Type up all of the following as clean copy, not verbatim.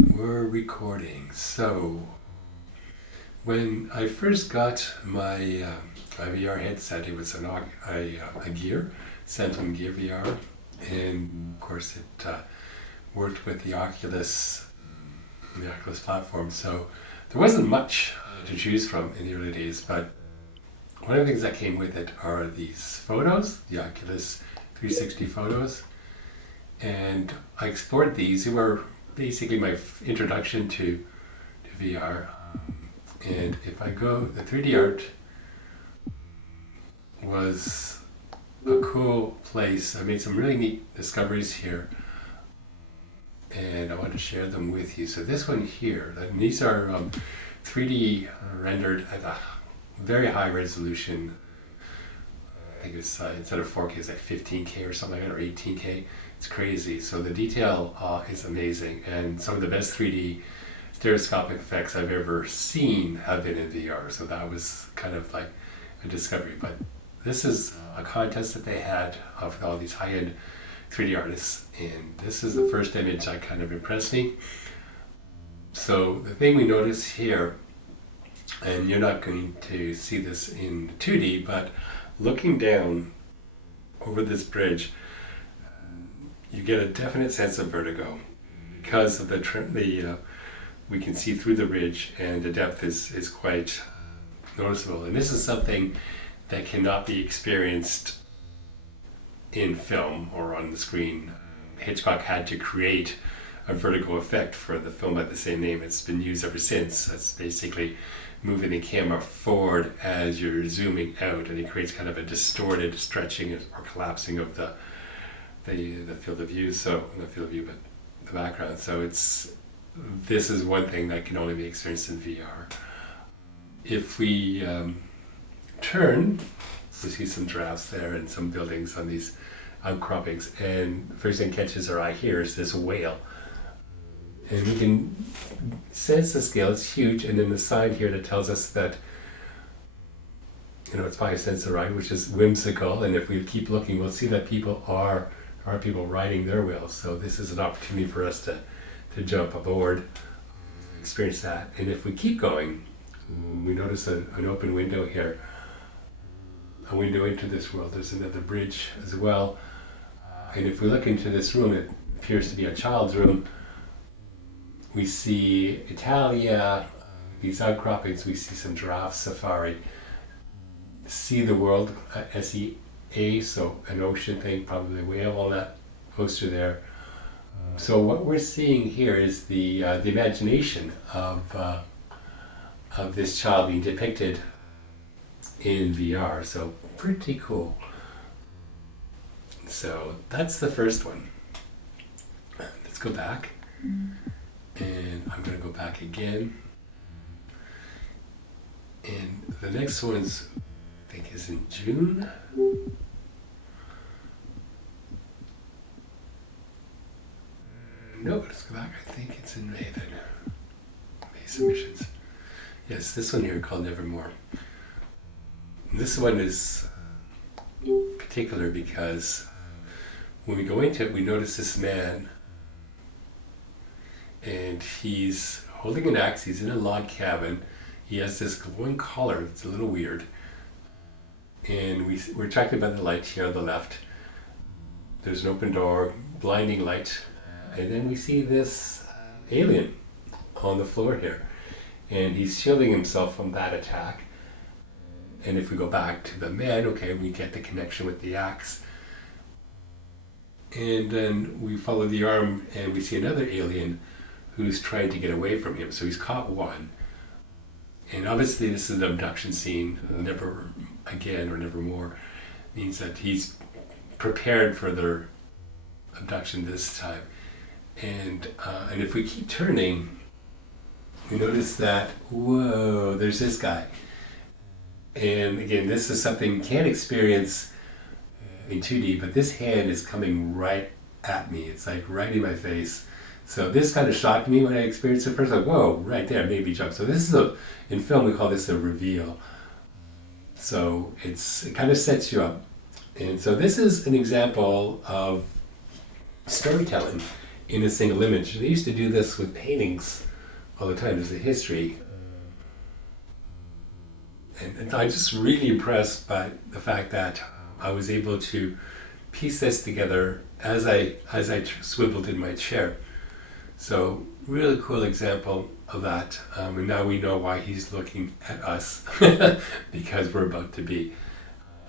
We're recording. So, when I first got my VR headset, it was a Gear, Samsung Gear VR, and of course it worked with the Oculus platform. So there wasn't much to choose from in the early days, but one of the things that came with it are these photos, the Oculus 360 photos, and I explored these. They were basically my introduction to VR. And if I go, the 3D art was a cool place. I made some really neat discoveries here, and I want to share them with you. So this one here, these are 3D rendered at a very high resolution. I think it's instead of 4K, it's like 15K or something like that, or 18K. It's crazy. So the detail is amazing, and some of the best 3D stereoscopic effects I've ever seen have been in VR. So that was kind of like a discovery. But this is a contest that they had of all these high-end 3D artists, and this is the first image that kind of impressed me. So the thing we notice here, and you're not going to see this in 2D, but looking down over this bridge, you get a definite sense of vertigo because of we can see through the ridge, and the depth is quite noticeable. And this is something that cannot be experienced in film or on the screen. Hitchcock had to create a vertigo effect for the film by the same name. It's been used ever since. That's basically moving the camera forward as you're zooming out, and it creates kind of a distorted stretching or collapsing of the field of view. So not field of view, but the background. So this is one thing that can only be experienced in VR. If we turn, we see some giraffes there and some buildings on these outcroppings, and the first thing catches our eye here is this whale. And we can sense the scale, it's huge, and then the sign here that tells us that it's 5 cents a ride, which is whimsical, and if we keep looking, we'll see that there are people riding their whales. So this is an opportunity for us to jump aboard, experience that. And if we keep going, we notice an open window here, a window into this world. There's another bridge as well. And if we look into this room, it appears to be a child's room. We see Italia, these outcroppings, we see some giraffe safari. See the world, SEA, so an ocean thing, probably a whale, all that poster there. So what we're seeing here is the imagination of this child being depicted in VR. So pretty cool. So that's the first one. Let's go back. And I'm going to go back again. And the next one's, I think, is in June. No, let's go back. I think it's in May then. May submissions. Yes, this one here called Nevermore. This one is particular because when we go into it, we notice this man, and he's holding an axe. He's in a log cabin. He has this glowing collar. It's a little weird. And we're attracted by the light here on the left. There's an open door, blinding light. And then we see this alien on the floor here. And he's shielding himself from that attack. And if we go back to the man, okay, we get the connection with the axe. And then we follow the arm and we see another alien who's trying to get away from him. So he's caught one. And obviously this is an abduction scene. Never again or never more means that he's prepared for their abduction this time. And if we keep turning, we notice that, whoa, there's this guy. And again, this is something you can't experience in 2D, but this hand is coming right at me. It's like right in my face. So this kind of shocked me when I experienced it first. Like, whoa, right there, made me jump. So this is in film we call this a reveal. So it kind of sets you up. And so this is an example of storytelling in a single image. They used to do this with paintings all the time. There's a history. And I'm just really impressed by the fact that I was able to piece this together as I swiveled in my chair. So really cool example of that. And now we know why he's looking at us because we're about to be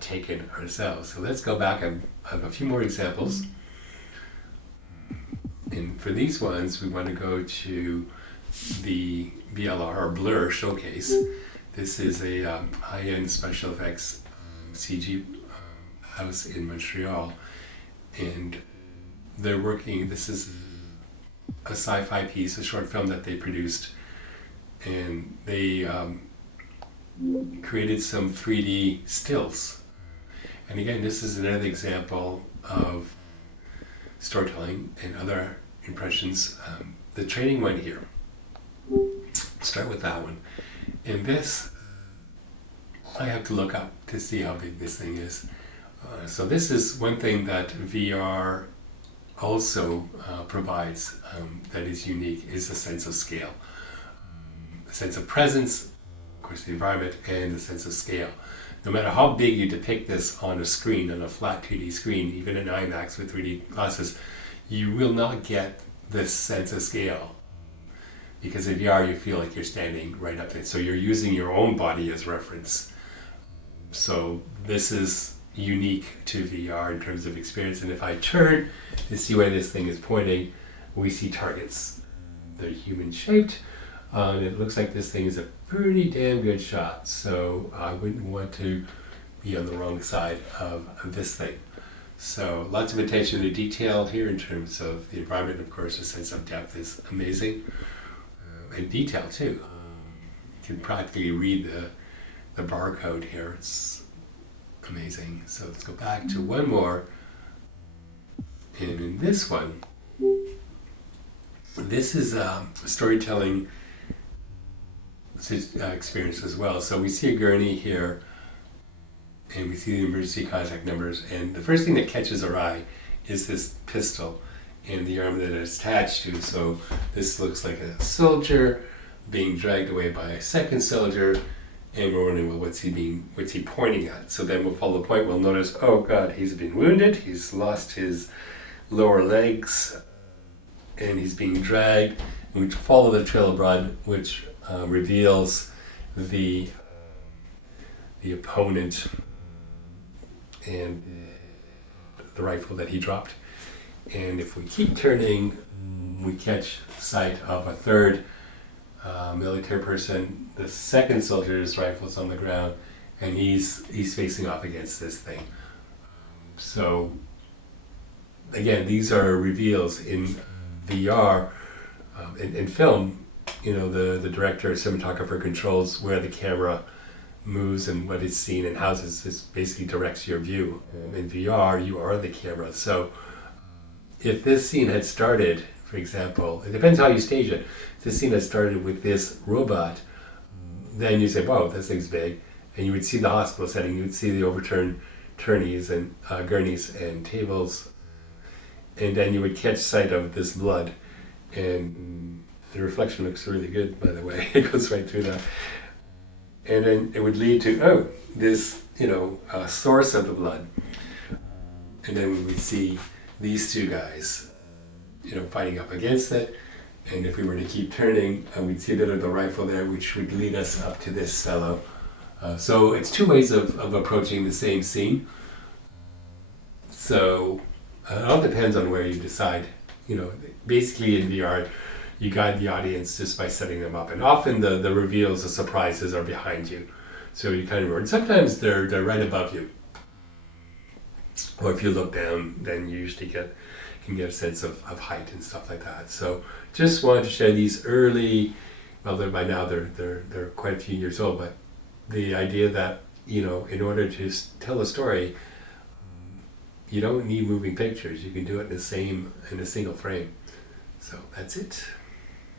taken ourselves. So let's go back. I have a few more examples. And for these ones, we want to go to the BLR or Blur showcase. This is a high-end special effects CG house in Montreal, and they're working. This is a sci-fi piece, a short film that they produced, and they created some 3D stills. And again, this is another example of storytelling and other impressions. The training one here. Start with that one. And this, I have to look up to see how big this thing is. So this is one thing that VR also provides that is unique, is a sense of scale. A sense of presence, of course the environment, and a sense of scale. No matter how big you depict this on a screen, on a flat 2D screen, even in IMAX with 3D glasses, you will not get this sense of scale. Because in VR you feel like you're standing right up there. So you're using your own body as reference. So this is unique to VR in terms of experience. And if I turn to see where this thing is pointing, we see targets. They're human shaped. And it looks like this thing is a pretty damn good shot. So I wouldn't want to be on the wrong side of this thing. So lots of attention to detail here in terms of the environment. Of course, the sense of depth is amazing. And detail too. You can practically read the barcode here. It's amazing. So let's go back to one more. And in this one, this is a storytelling experience as well. So we see a gurney here, and we see the emergency contact numbers. And the first thing that catches our eye is this pistol and the arm that it's attached to. So this looks like a soldier being dragged away by a second soldier, and we're wondering, well, what's he pointing at? So then we'll follow the point. We'll notice, oh God, he's been wounded. He's lost his lower legs, and he's being dragged. And we follow the trail of blood, which reveals the opponent and the rifle that he dropped. And if we keep turning, we catch sight of a third military person. The second soldier's rifle's on the ground, and he's facing off against this thing. So again, these are reveals in VR. In film, you know, the director or cinematographer controls where the camera moves and what is seen and how this basically directs your view. In VR, you are the camera. So if this scene had started, for example, it depends how you stage it. If this scene had started with this robot, then you say, wow, this thing's big. And you would see the hospital setting, you would see the overturned gurneys and tables. And then you would catch sight of this blood. And the reflection looks really good, by the way. It goes right through that. And then it would lead to, this, source of the blood. And then we would see these two guys, fighting up against it. And if we were to keep turning, we'd see a bit of the rifle there, which would lead us up to this fellow. So it's two ways of approaching the same scene. So it all depends on where you decide. Basically in VR, you guide the audience just by setting them up. And often the reveals, the surprises are behind you. So you kind of, and sometimes they're right above you. Or if you look down, then you usually can get a sense of height and stuff like that. So just wanted to share these early, well, by now they're quite a few years old, but the idea that, in order to tell a story, you don't need moving pictures. You can do it in a single frame. So that's it.